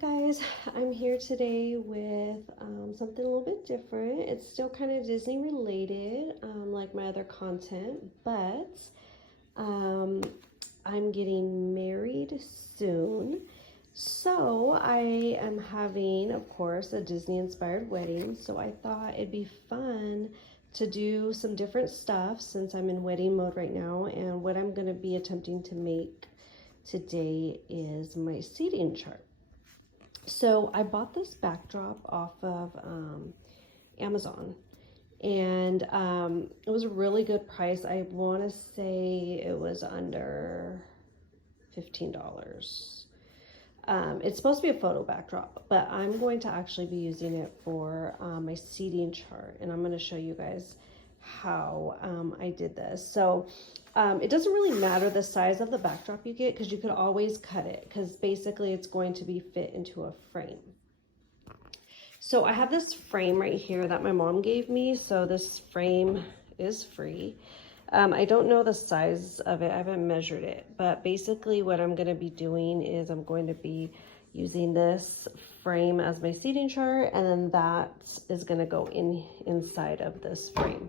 Guys, I'm here today with something a little bit different. It's still kind of Disney related, like my other content, but I'm getting married soon. So I am having, of course, a Disney inspired wedding. So I thought it'd be fun to do some different stuff since I'm in wedding mode right now. And what I'm going to be attempting to make today is my seating chart. So I bought this backdrop off of Amazon, and it was a really good price. I want to say it was under $15. It's supposed to be a photo backdrop, but I'm going to actually be using it for my seating chart, and I'm going to show you guys how I did this. So it doesn't really matter the size of the backdrop you get, because you could always cut it, because basically it's going to be fit into a frame. So I have this frame right here that my mom gave me. So this frame is free. I don't know the size of it. I haven't measured it, but basically what I'm going to be doing is I'm going to be using this frame as my seating chart, and then that is going to go inside of this frame.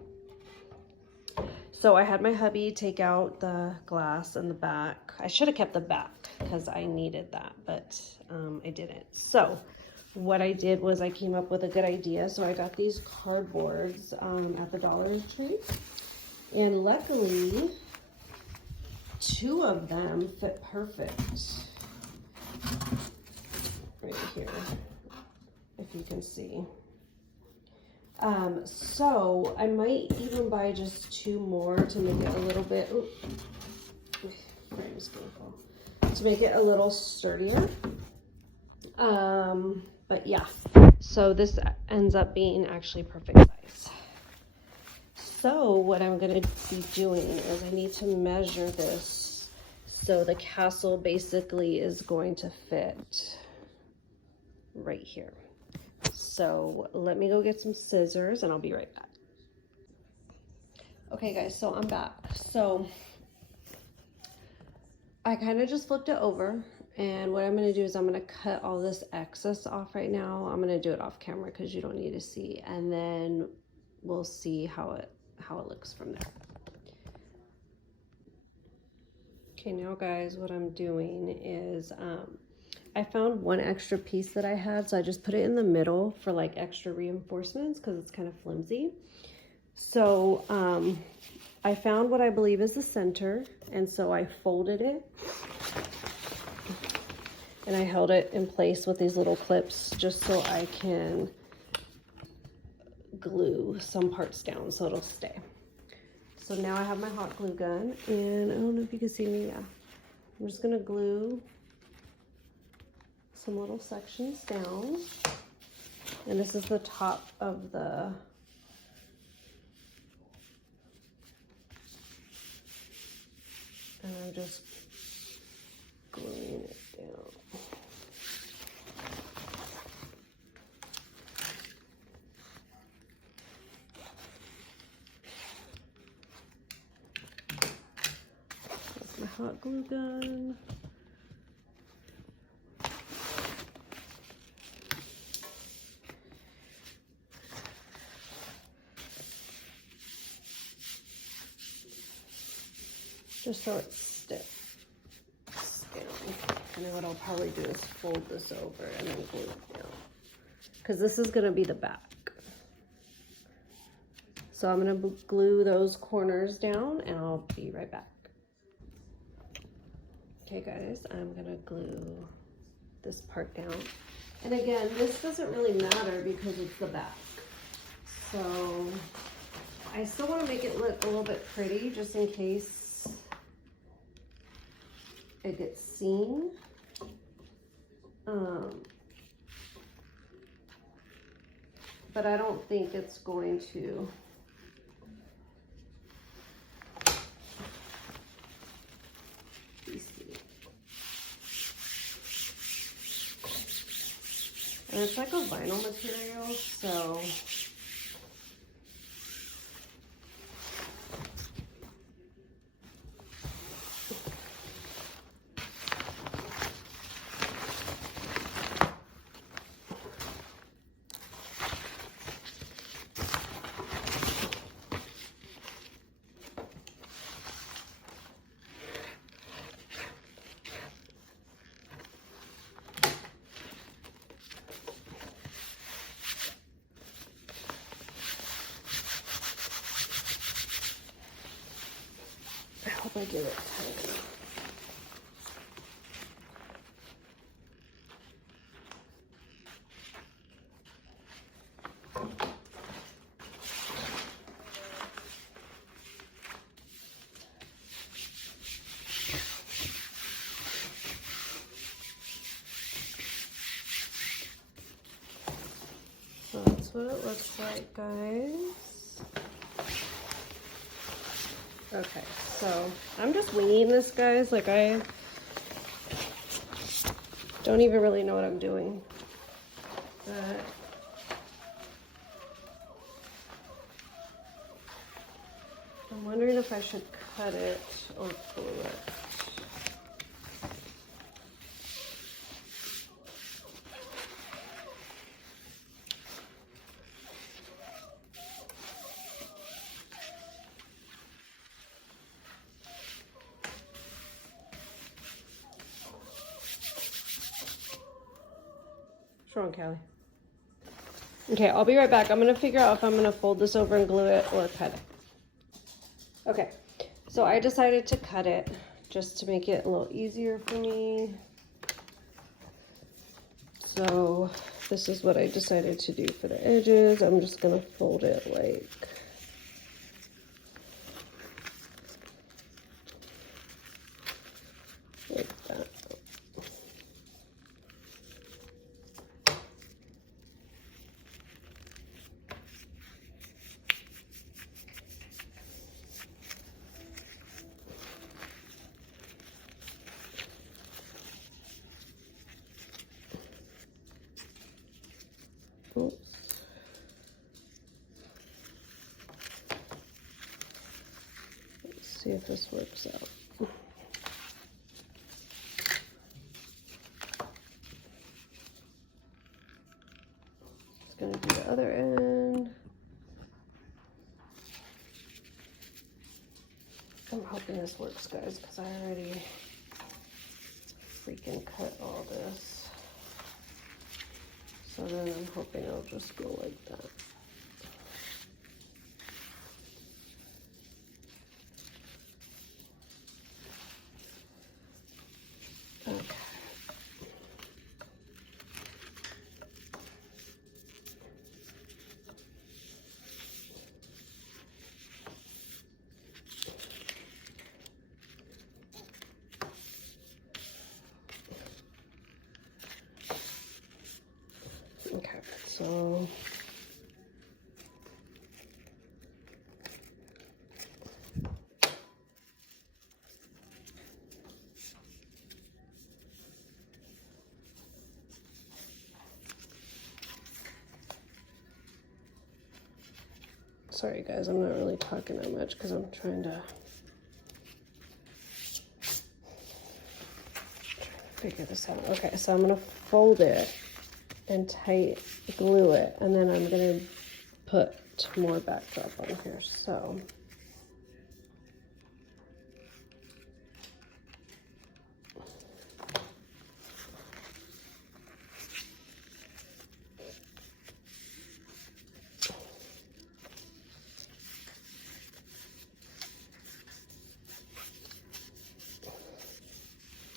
So I had my hubby take out the glass in the back. I should have kept the back because I needed that, but I didn't. So what I did was I came up with a good idea. So I got these cardboards at the Dollar Tree, and luckily 2 of them fit perfect right here, if you can see. So I might even buy just 2 more to make it a little bit, to make it a little sturdier. But yeah, so this ends up being actually perfect size. So what I'm going to be doing is I need to measure this. So the castle basically is going to fit right here. So let me go get some scissors and I'll be right back. Okay guys, so I'm back. So I kind of just flipped it over, and what I'm going to do is I'm going to cut all this excess off right now. I'm going to do it off camera because you don't need to see, and then we'll see how it looks from there. Okay, now guys, what I'm doing is I found 1 extra piece that I had, so I just put it in the middle for like extra reinforcements because it's kind of flimsy. So I found what I believe is the center, and so I folded it and I held it in place with these little clips just so I can glue some parts down so it'll stay. So now I have my hot glue gun, and I don't know if you can see me. Yeah, I'm just gonna glue some little sections down, and this is the top of the and I'm just gluing it down. That's my hot glue gun. Just so it's stiff down. And then what I'll probably do is fold this over and then glue it down, because this is going to be the back. So I'm going to glue those corners down and I'll be right back. Okay guys, I'm going to glue this part down. And again, this doesn't really matter because it's the back. So I still want to make it look a little bit pretty just in case it gets seen. But I don't think it's going to. be seen. And it's like a vinyl material, so I get it tight enough. So that's what it looks like, guys. Okay, so I'm just winging this, guys. Like, I don't even really know what I'm doing. But I'm wondering if I should cut it or glue it. What's wrong, Callie? Okay, I'll be right back. I'm gonna figure out if I'm gonna fold this over and glue it or cut it. Okay, so I decided to cut it just to make it a little easier for me. So this is what I decided to do for the edges. I'm just gonna fold it like that. Oops. Let's see if this works out. It's gonna do the other end. I'm hoping this works, guys, because I already freaking cut all this. So then I'm hoping it'll just go like that. Okay. Okay, so sorry guys, I'm not really talking that much because I'm trying to figure this out. Okay, so I'm gonna fold it and tight glue it, and then I'm gonna put more backdrop on here. So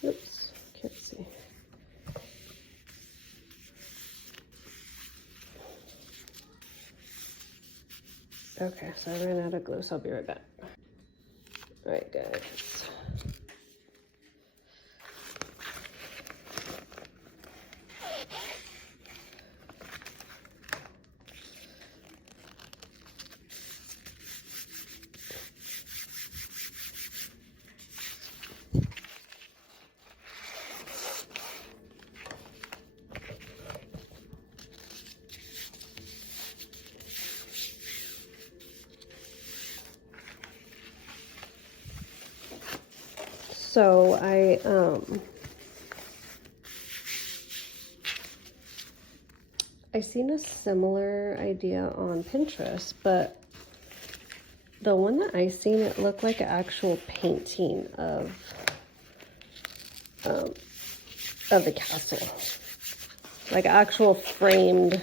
oops, can't see. Okay, so I ran out of glue, so I'll be right back. All right, guys. So I seen a similar idea on Pinterest, but the one that I seen, it looked like an actual painting of the castle, like actual framed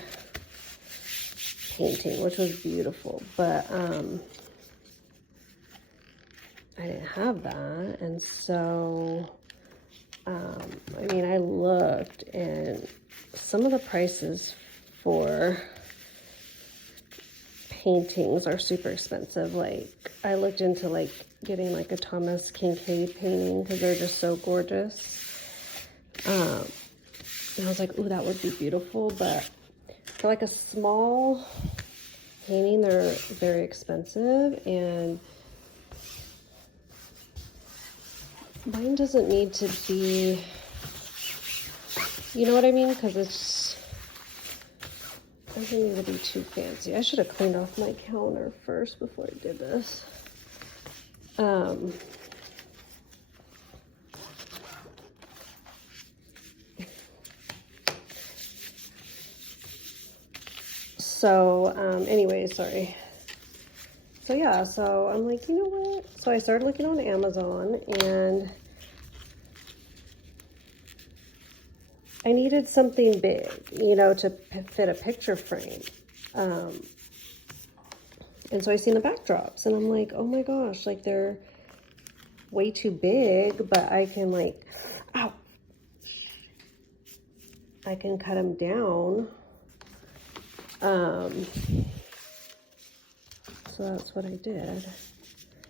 painting, which was beautiful. But I didn't have that. And so, I mean, I looked, and some of the prices for paintings are super expensive. Like, I looked into like getting like a Thomas Kinkade painting because they're just so gorgeous. And I was like, ooh, that would be beautiful. But for like a small painting, they're very expensive, and mine doesn't need to be, you know what I mean? Because it's, doesn't need to be too fancy. I should have cleaned off my counter first before I did this. Anyway, sorry. So yeah, so I'm like, you know what? So I started looking on Amazon, and I needed something big, you know, to fit a picture frame. And so I seen the backdrops, and I'm like, oh my gosh, like they're way too big, but I can like, ow, I can cut them down. So that's what I did.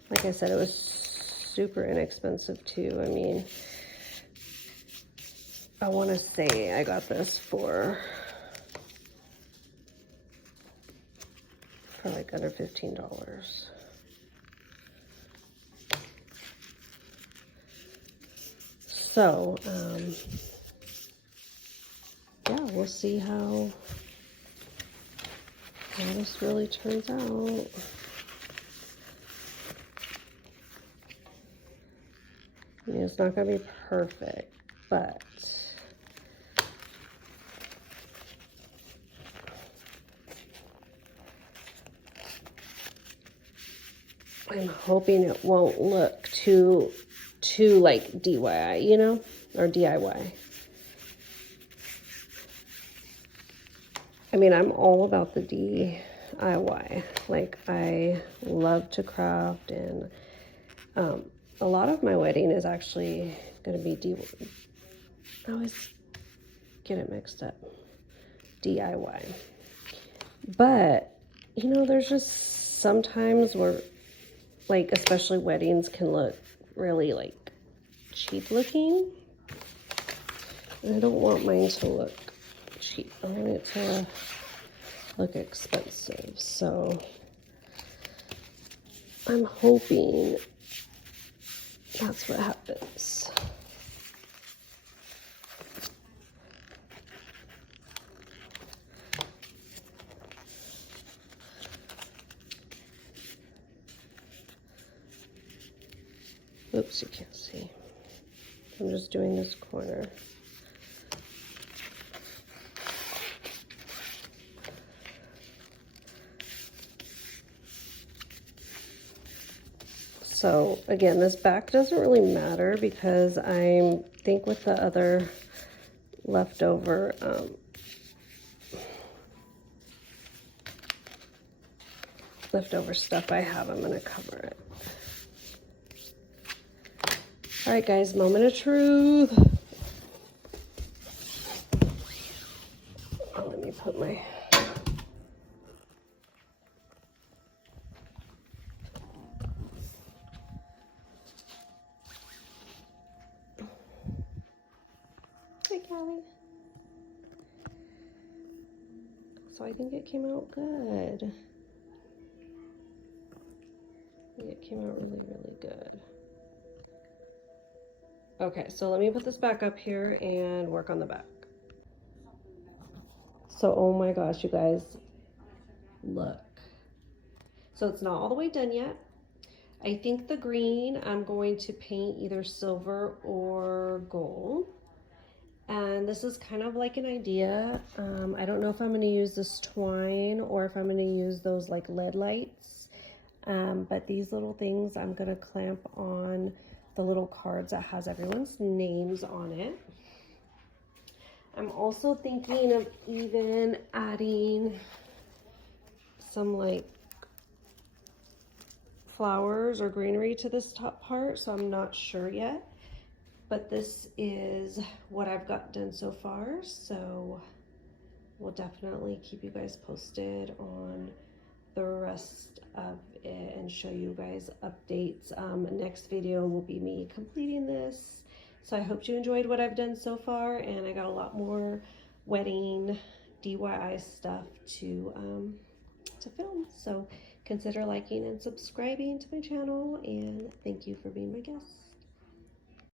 Like I said, it was super inexpensive too. I mean, I want to say I got this for like under $15. So, yeah, we'll see how this really turns out. I mean, it's not going to be perfect, but I'm hoping it won't look too like DIY, you know, or DIY. I mean, I'm all about the DIY. Like, I love to craft, and a lot of my wedding is actually going to be I always get it mixed up. DIY. But, you know, there's just sometimes where, like, especially weddings can look really, like, cheap looking. And I don't want mine to look cheap. I want it to look expensive. So I'm hoping that's what happens. Oops, you can't see. I'm just doing this corner. So again, this back doesn't really matter because I think with the other leftover stuff I have, I'm gonna cover it. All right, guys, moment of truth. Oh, let me put my... Hi, Callie. So I think it came out good. I think it came out really, really good. Okay, so let me put this back up here and work on the back. So, oh my gosh, you guys, look. So it's not all the way done yet. I think the green, I'm going to paint either silver or gold. And this is kind of like an idea. I don't know if I'm going to use this twine or if I'm going to use those like LED lights. But these little things, I'm going to clamp on the little cards that has everyone's names on it. I'm also thinking of even adding some like flowers or greenery to this top part, so I'm not sure yet. But this is what I've got done so far, so we'll definitely keep you guys posted on the rest of it and show you guys updates. Next video will be me completing this. So I hope you enjoyed what I've done so far, and I got a lot more wedding DIY stuff to film. So consider liking and subscribing to my channel, and thank you for being my guest.